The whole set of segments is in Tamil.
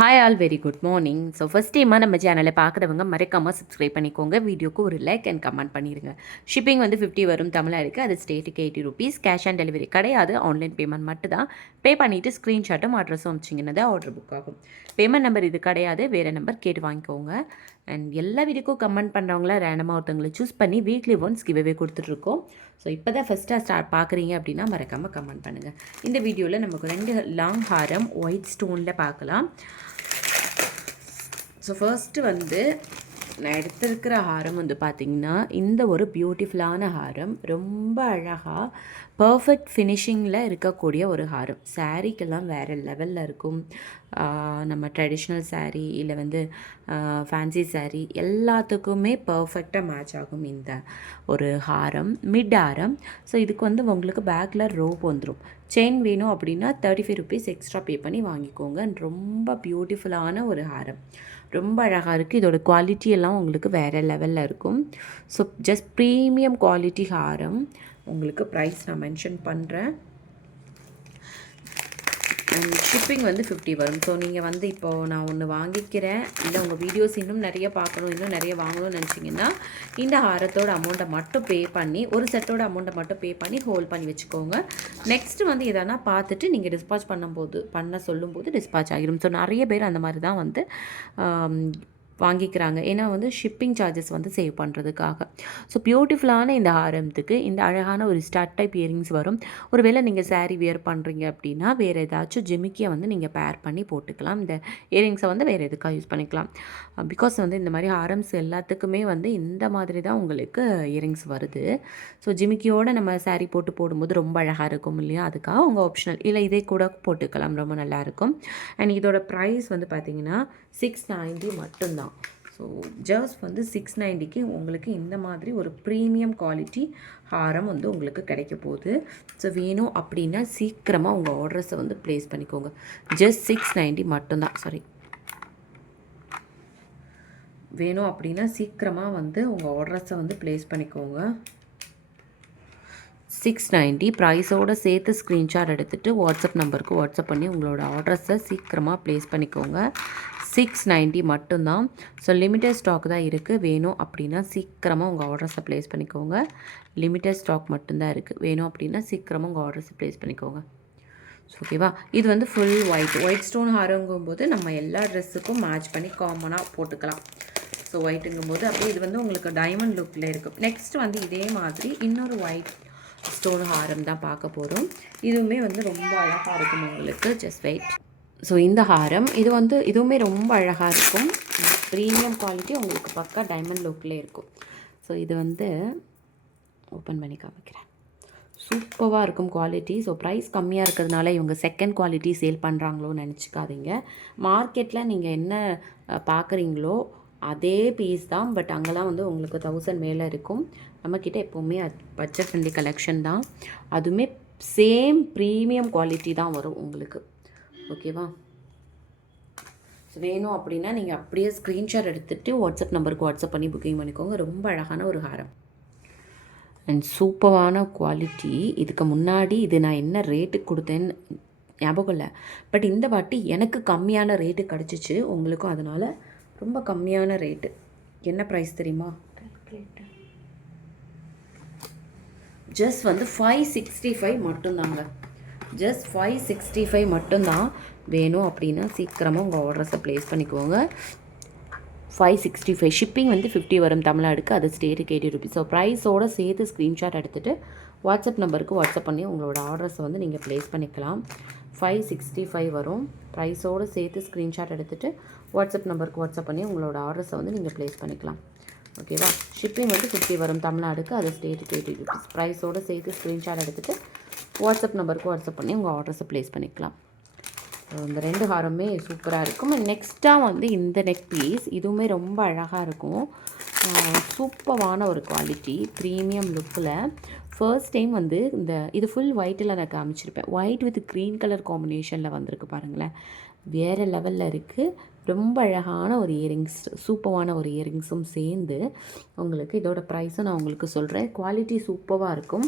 Hi all very good morning. So first டைமாக நம்ம சேனலை பார்க்குறவங்க மறக்காமல் சப்ஸ்கிரைப் பண்ணிக்கோங்க. வீடியோக்கு ஒரு லைக் அண்ட் கமெண்ட் பண்ணிடுங்க. ஷிப்பிங் வந்து 50 வரும் தமிழாக இருக்குது. அது ஸ்டேட்டுக்கு 80 ருபீஸ். கேஷ் ஆன் டெலிவரி கிடையாது. ஆன்லைன் பேமெண்ட் மட்டும் தான். பே பண்ணிவிட்டு ஸ்க்ரீன்ஷாட்டும் அட்ரஸும் வச்சிங்கன்னா தான் ஆர்டர் புக் ஆகும். பேமெண்ட் நம்பர் இது கிடையாது, வேறு நம்பர் கேட்டு வாங்கிக்கோங்க. அண்ட் எல்லா வீடியோக்கும் கமெண்ட் பண்ணுறவங்கள ரேண்டமாக ஒருத்தவங்களை சூஸ் பண்ணி வீக்லி ஒன்ஸ் கிவ்அவே கொடுத்துட்ருக்கோம். ஸோ இப்போ தான் ஃபஸ்ட்டாக பார்க்குறீங்க அப்படின்னா மறக்காமல் கமெண்ட் பண்ணுங்கள். இந்த வீடியோவில் நமக்கு 2 லாங் ஹாரம் ஒயிட் ஸ்டோனில் பார்க்கலாம். ஸோ ஃபர்ஸ்ட்டு வந்து நான் எடுத்திருக்கிற ஹாரம் வந்து பார்த்திங்கன்னா இந்த ஒரு பியூட்டிஃபுல்லான ஹாரம், ரொம்ப அழகாக பர்ஃபெக்ட் ஃபினிஷிங்கில் இருக்கக்கூடிய ஒரு ஹாரம். சாரீக்கெல்லாம் வேறு லெவலில் இருக்கும். நம்ம ட்ரெடிஷ்னல் சாரீ இல்லை வந்து ஃபேன்சி சாரீ எல்லாத்துக்குமே பர்ஃபெக்டாக மேட்ச் ஆகும் இந்த ஒரு ஹாரம், மிட் ஹாரம். ஸோ இதுக்கு வந்து உங்களுக்கு பேக்கில் ரோப் வந்துடும். செயின் வேணும் அப்படின்னா 35 ருபீஸ் எக்ஸ்ட்ரா பே பண்ணி வாங்கிக்கோங்க. ரொம்ப பியூட்டிஃபுல்லான ஒரு ஹாரம், ரொம்ப அழகாக இருக்குது. இதோட குவாலிட்டி எல்லாம் உங்களுக்கு வேறு லெவலில் இருக்கும். ஸோ ஜஸ்ட் ப்ரீமியம் குவாலிட்டி ஹாரம். உங்களுக்கு ப்ரைஸ் நான் மென்ஷன் பண்ணுறேன். அண்ட் ஷிப்பிங் வந்து 50 வரும். ஸோ நீங்கள் வந்து இப்போது நான் ஒன்று வாங்கிக்கிறேன், இல்லை உங்கள் வீடியோஸ் இன்னும் நிறைய பார்க்கணும், இன்னும் நிறைய வாங்கணும்னு நினச்சிங்கன்னா இந்த ஹாரத்தோட அமௌண்ட்டை மட்டும் பே பண்ணி, ஒரு செட்டோட அமௌண்ட்டை மட்டும் பே பண்ணி ஹோல்ட் பண்ணி வச்சுக்கோங்க. நெக்ஸ்ட்டு வந்து எதனா பார்த்துட்டு நீங்கள் டிஸ்பாச் சொல்லும்போது டிஸ்பாச் ஆகிடும். ஸோ நிறைய பேர் அந்த மாதிரி தான் வந்து வாங்கிக்கிறாங்க. ஏன்னா வந்து ஷிப்பிங் சார்ஜஸ் வந்து சேவ் பண்ணுறதுக்காக. ஸோ பியூட்டிஃபுல்லான இந்த ஹாரத்துக்கு இந்த அழகான ஒரு ஸ்டார்ட் டைப் இயரிங்ஸ் வரும். ஒருவேளை நீங்கள் சாரீ வியர் பண்ணுறீங்க அப்படின்னா வேறு ஏதாச்சும் ஜிமிக்கியை வந்து நீங்கள் பேர் பண்ணி போட்டுக்கலாம். இந்த இயரிங்ஸை வந்து வேறு எதுக்காக யூஸ் பண்ணிக்கலாம். பிகாஸ் வந்து இந்த மாதிரி ஹாரம்ஸ் எல்லாத்துக்குமே வந்து இந்த மாதிரி தான் உங்களுக்கு இயரிங்ஸ் வருது. ஸோ ஜிமிக்கியோடு நம்ம சாரீ போடும்போது ரொம்ப அழகாக இருக்கும் இல்லையா, அதுக்காக உங்கள் ஆப்ஷனல். இல்லை இதே கூட போட்டுக்கலாம், ரொம்ப நல்லாயிருக்கும். அண்ட் இதோட ப்ரைஸ் வந்து பார்த்திங்கன்னா 690 மட்டும்தான். ஸோ ஜஸ்ட் வந்து 690க்கு உங்களுக்கு இந்த மாதிரி ஒரு ப்ரீமியம் குவாலிட்டி ஹாரம் வந்து உங்களுக்கு கிடைக்க போகுது. ஸோ வேணும் அப்படின்னா சீக்கிரமாக உங்கள் ஆர்டர்ஸை வந்து ப்ளேஸ் பண்ணிக்கோங்க. ஜஸ்ட் 690 மட்டும்தான். வேணும் அப்படின்னா சீக்கிரமாக வந்து உங்கள் ஆர்டர்ஸை வந்து ப்ளேஸ் பண்ணிக்கோங்க. 690 ப்ரைஸோடு சேர்த்து ஸ்க்ரீன்ஷாட் எடுத்துகிட்டு வாட்ஸ்அப் நம்பருக்கு வாட்ஸ்அப் பண்ணி உங்களோட ஆர்டர்ஸை சீக்கிரமாக ப்ளேஸ் பண்ணிக்கோங்க. 690 மட்டும்தான். ஸோ லிமிட்டட் ஸ்டாக் தான் இருக்குது. வேணும் அப்படின்னா சீக்கிரமாக உங்கள் ஆர்டர்ஸை ப்ளேஸ் பண்ணிக்கோங்க. லிமிட்டட் ஸ்டாக் மட்டும்தான் இருக்குது. வேணும் அப்படின்னா சீக்கிரமாக உங்கள் ஆர்டர்ஸை ப்ளேஸ் பண்ணிக்கோங்க. ஸோ ஓகேவா. இது வந்து ஃபுல் ஒயிட் ஸ்டோன் ஹாரங்கும்போது நம்ம எல்லா ட்ரெஸ்ஸுக்கும் மேட்ச் பண்ணி காமனாக போட்டுக்கலாம். ஸோ ஒயிட்டுங்கும்போது அப்படியே இது வந்து உங்களுக்கு டைமண்ட் லுக்கில் இருக்கும். நெக்ஸ்ட் வந்து இதே மாதிரி இன்னொரு ஒயிட் ஸ்டோன் ஹாரம் தான் பார்க்க போகிறோம். இதுவுமே வந்து ரொம்ப அழகாக இருக்கும் உங்களுக்கு. Just wait. ஸோ இந்த ஹாரம் இதுவுமே ரொம்ப அழகாக இருக்கும். ப்ரீமியம் குவாலிட்டி, உங்களுக்கு பக்கா டைமண்ட் லுக்கில் இருக்கும். ஸோ இது வந்து ஓப்பன் பண்ணி காமிக்கிறேன். சூப்பராக இருக்கும் குவாலிட்டி. ஸோ ப்ரைஸ் கம்மியாக இருக்கிறதுனால இவங்க செகண்ட் குவாலிட்டி சேல் பண்ணுறாங்களோன்னு நினச்சிக்காதீங்க. மார்க்கெட்டில் நீங்கள் என்ன பார்க்குறீங்களோ அதே பீஸ் தான். பட் அங்கெல்லாம் வந்து உங்களுக்கு 1000 மேலே இருக்கும். நம்மக்கிட்ட எப்போவுமே பட்ஜெட் ஃப்ரெண்ட்லி கலெக்ஷன் தான். அதுவுமே சேம் ப்ரீமியம் குவாலிட்டி தான் வரும் உங்களுக்கு. ஓகேவா. ஸோ வேணும் அப்படின்னா நீங்கள் அப்படியே ஸ்க்ரீன்ஷாட் எடுத்துகிட்டு வாட்ஸ்அப் நம்பருக்கு வாட்ஸ்அப் பண்ணி புக்கிங் பண்ணிக்கோங்க. ரொம்ப அழகான ஒரு ஹாரம் அண்ட் சூப்பரான குவாலிட்டி. இதுக்கு முன்னாடி இது நான் என்ன ரேட்டுக்கு கொடுத்தேன்னு ஞாபகம் இல்லை. பட் இந்த வாட்டி எனக்கு கம்மியான ரேட்டு கிடச்சிச்சு. உங்களுக்கும் அதனால் ரொம்ப கம்மியான ரேட்டு. என்ன ப்ரைஸ் தெரியுமா? ஜஸ்ட் வந்து 565 மட்டும்தாங்க. ஜஸ்ட் 565 மட்டும்தான். வேணும் அப்படின்னா சீக்கிரமாக உங்கள் ஆர்டர்ஸை ப்ளேஸ் பண்ணிக்கோங்க. 565. ஷிப்பிங் வந்து 50 வரும் தமிழ்நாடுக்கு. அது ஸ்டேட்டுக்கு 80 ருபீஸ். ஸோ ப்ரைஸோடு சேர்த்து ஸ்க்ரீன்ஷாட் எடுத்துகிட்டு வாட்ஸ்அப் நம்பருக்கு வாட்ஸ்அப் பண்ணி உங்களோட ஆர்டர்ஸை வந்து நீங்கள் ப்ளேஸ் பண்ணிக்கலாம். 565 வரும். ப்ரைஸோடு சேர்த்து ஸ்க்ரீன்ஷாட் எடுத்துகிட்டு வாட்ஸ்அப் நம்பருக்கு வாட்ஸ்அப் பண்ணி உங்களோட ஆர்டர்ஸை வந்து நீங்கள் ப்ளேஸ் பண்ணிக்கலாம். ஓகேவா. ஷிப்பிங் வந்து 50 வரும் தமிழ்நாடுக்கு. அது ஸ்டேட்டுக்கு 80 ருபீஸ். ப்ரைஸோடு சேர்த்து ஸ்க்ரீன்ஷாட் எடுத்துகிட்டு வாட்ஸ்அப் நம்பருக்கு வாட்ஸ்அப் பண்ணி உங்கள் ஆர்டர்ஸை ப்ளேஸ் பண்ணிக்கலாம். இந்த 2 ஹாரமே சூப்பராக இருக்கும். நெக்ஸ்ட்டாக வந்து இந்த நெக் பீஸ், இதுவுமே ரொம்ப அழகாக இருக்கும். சூப்பரான ஒரு குவாலிட்டி, ப்ரீமியம் லுக்கில். ஃபர்ஸ்ட் டைம் வந்து இது ஃபுல் ஒயிட்டில் நான் காமிச்சிருப்பேன். ஒயிட் வித் க்ரீன் கலர் காம்பினேஷனில் வந்திருக்கு பாருங்களேன். வேறு லெவலில் இருக்குது. ரொம்ப அழகான ஒரு இயரிங்ஸ், சூப்பரான ஒரு இயரிங்ஸும் சேர்ந்து உங்களுக்கு. இதோட ப்ரைஸும் நான் உங்களுக்கு சொல்கிறேன். குவாலிட்டி சூப்பராக இருக்கும்.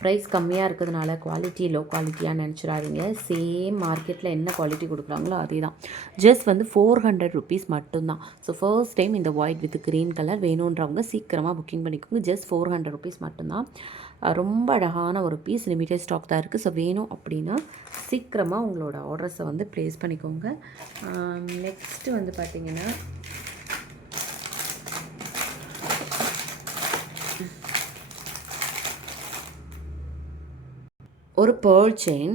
ப்ரைஸ் கம்மியாக இருக்கிறதுனால குவாலிட்டி லோ குவாலிட்டியாக நினச்சிடாதீங்க. சேம் மார்க்கெட்டில் என்ன குவாலிட்டி கொடுக்குறாங்களோ அதே தான். ஜஸ்ட் வந்து 400 ருபீஸ் மட்டும்தான். ஸோ ஃபர்ஸ்ட் டைம் இந்த ஒயிட் வித் க்ரீன் கலர் வேணுன்றவங்க சீக்கிரமாக புக்கிங் பண்ணிக்கோங்க. ஜஸ்ட் 400 ருபீஸ் மட்டும்தான். ரொம்ப அழகான ஒரு பீஸ், லிமிட்டட் ஸ்டாக் தான் இருக்குது. ஸோ வேணும் அப்படின்னா சீக்கிரமாக உங்களோட ஆர்டர்ஸை வந்து ப்ளேஸ் பண்ணிக்கோங்க. நெக்ஸ்ட்டு வந்து பார்த்திங்கன்னா ஒரு பேர்ல் செயின்,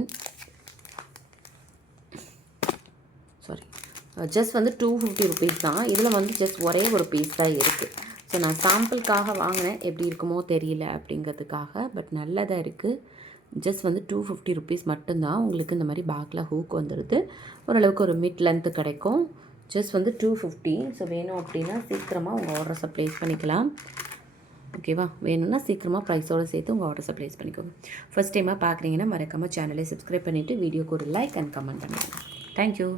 சாரி ஜஸ்ட் வந்து 250 ருபீஸ் தான். இதில் வந்து ஜஸ்ட் ஒரே ஒரு பீஸ் தான் இருக்குது. ஸோ நான் சாம்பிளுக்காக வாங்கினேன், எப்படி இருக்குமோ தெரியல அப்படிங்கிறதுக்காக. பட் நல்லதாக இருக்குது. ஜஸ்ட் வந்து 250 ருபீஸ் மட்டும்தான். உங்களுக்கு இந்த மாதிரி பேக்கில் ஹூக் வந்துடுது. ஓரளவுக்கு ஒரு மிட் லென்த்து கிடைக்கும். ஜஸ்ட் வந்து 250. ஸோ வேணும் அப்படின்னா சீக்கிரமாக உங்கள் ஆர்டர்ஸை ப்ளேஸ் பண்ணிக்கலாம். ஓகேவா? வேணும்னா சீக்கிரமாக ப்ரைஸோடு சேர்த்து உங்கள் ஆர்டர்ஸை ப்ளேஸ் பண்ணிக்கோங்க. ஃபஸ்ட் டைமாக பார்க்குறீங்கன்னா மறக்காமல் சேனலை சப்ஸ்கிரைப் பண்ணிவிட்டு வீடியோக்கு ஒரு லைக் அண்ட் கமெண்ட் பண்ணுங்கள். தேங்க்யூ.